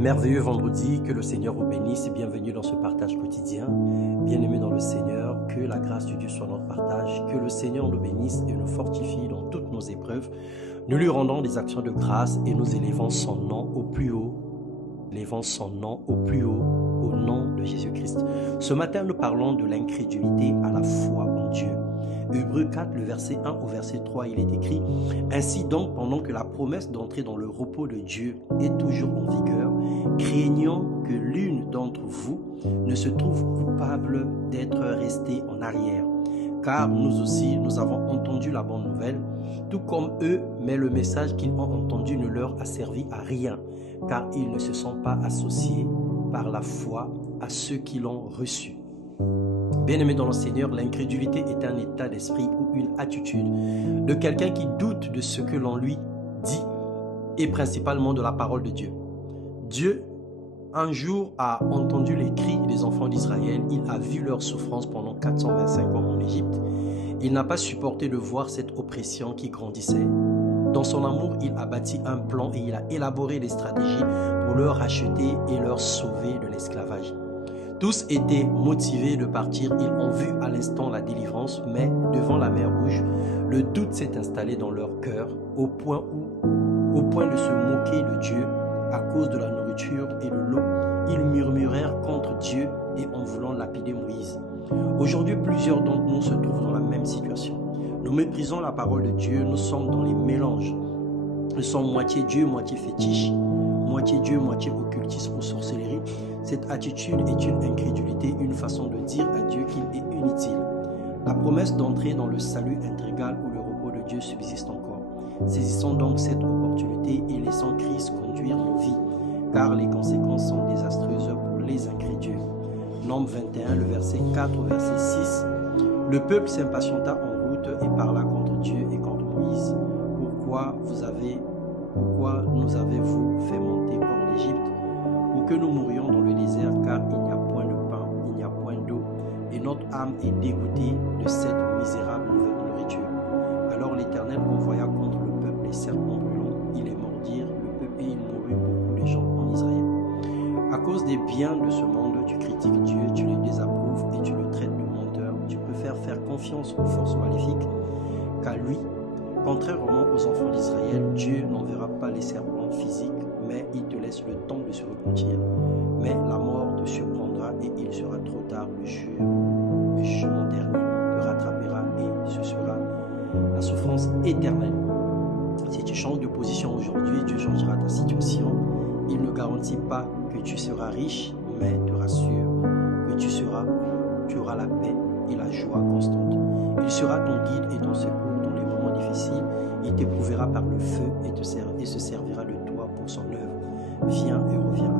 Merveilleux vendredi, que le Seigneur vous bénisse et bienvenue dans ce partage quotidien. Bien-aimés dans le Seigneur, que la grâce de Dieu soit notre partage, que le Seigneur nous bénisse et nous fortifie dans toutes nos épreuves. Nous lui rendons des actions de grâce et nous élevons son nom au plus haut. Élevons son nom au plus haut, au nom de Jésus-Christ. Ce matin, nous parlons de l'incrédulité à la foi en Dieu. Hébreux 4, le verset 1 au verset 3, il est écrit « Ainsi donc, pendant que la promesse d'entrer dans le repos de Dieu est toujours en vigueur, craignant que l'une d'entre vous ne se trouve coupable d'être restée en arrière. Car nous aussi, nous avons entendu la bonne nouvelle, tout comme eux, mais le message qu'ils ont entendu ne leur a servi à rien, car ils ne se sont pas associés par la foi à ceux qui l'ont reçu. » Bien-aimé dans le Seigneur, l'incrédulité est un état d'esprit ou une attitude de quelqu'un qui doute de ce que l'on lui dit et principalement de la parole de Dieu. Dieu, un jour, a entendu les cris des enfants d'Israël. Il a vu leur souffrance pendant 425 ans en Égypte. Il n'a pas supporté de voir cette oppression qui grandissait. Dans son amour, il a bâti un plan et il a élaboré des stratégies pour leur racheter et leur sauver de l'esclavage. Tous étaient motivés de partir, ils ont vu à l'instant la délivrance, mais devant la mer Rouge, le doute s'est installé dans leur cœur au point de se moquer de Dieu à cause de la nourriture et de l'eau. Ils murmurèrent contre Dieu et en voulant lapider Moïse. Aujourd'hui, plusieurs d'entre nous se trouvent dans la même situation. Nous méprisons la parole de Dieu, nous sommes dans les mélanges. Nous sommes moitié Dieu, moitié fétiche, moitié Dieu, moitié occultisme ou sorcellerie. Cette attitude est une incrédulité, une façon de dire à Dieu qu'il est inutile. La promesse d'entrer dans le salut intégral ou le repos de Dieu subsiste encore. Saisissons donc cette opportunité et laissons Christ conduire nos vies, car les conséquences sont désastreuses pour les incrédules. Nombre 21, le verset 4 au verset 6. Le peuple s'impatienta en route et parla contre Dieu et contre Moïse. Pourquoi nous avez-vous fait monter hors d'Égypte pour que nous mourions dans le désert, car il n'y a point de pain, il n'y a point d'eau, et notre âme est dégoûtée de cette misérable nourriture. Alors l'Éternel envoya contre le peuple les serpents brûlants, ils les mordirent, le peuple, et il mourut beaucoup de gens en Israël. À cause des biens de ce monde, tu critiques Dieu, tu le désapprouves et tu le traites de menteur. Tu préfères faire confiance aux forces maléfiques qu'à lui. Contrairement aux enfants d'Israël, Dieu n'enverra pas les serpents physiques, mais il te laisse le temps de se repentir. Mais la mort te surprendra et il sera trop tard. Le jugement dernier te rattrapera et ce sera la souffrance éternelle. Si tu changes de position aujourd'hui, Dieu changera ta situation. Il ne garantit pas que tu seras riche, mais te rassure que tu auras la paix et la joie constante. Il sera ton guide et ton secours dans les moments difficiles. Il t'éprouvera par le feu et se servira de toi pour son œuvre. Viens et reviens